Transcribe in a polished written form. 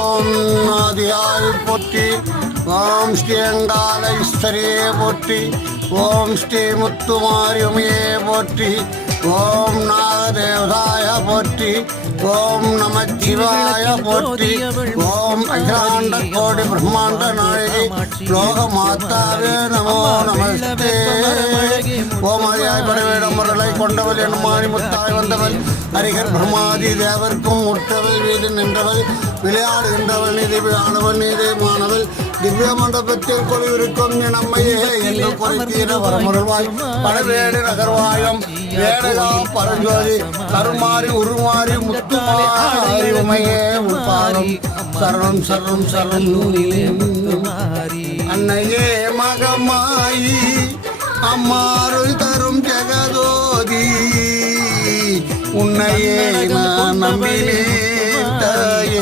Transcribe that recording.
ஓம் ஆதியாய் போற்றி. ஓம் ஸ்ரீ அங்காள ஈஸ்வரியே போற்றி. ஓம் ஸ்ரீ முத்துமாரியுமையே போற்றி. ஓம் நாகதேவதாய போற்றி. ஓம் நம சிவாய போற்றி. ஓம் அகிலாண்ட கோடி பிரம்மாண்ட நாயகி லோக மாதாவே நமோ நமஸ்தே. ஓம் ஆதியாய் படவேடம் முரலை கொண்டவள் என் மாணி முத்தாய் வந்தவள் ஹரிகர் பிரம்மாதி தேவர்க்கும் முற்றவள் வீடு நின்றவள் விளையாடுகின்றவள் நீதி ஆனவள் நீதி மாணவள் திவ்ய மண்டபத்தில் கொழுவிருக்கும் நம்மையே என்று குறித்தீர வரமுருவாய் படவேடு நகர்வாயம் வேடகா பரஞ்சோதி கருமாறி உருமாறி முத்துமாரி உமையே உட்பாரம் சரணம் சரணம் சரணம். அன்னையே மகமாயி அம்மாருள் தரும் ஜெகதோதி உன்னையே நான் நம்பினேன் தாயே.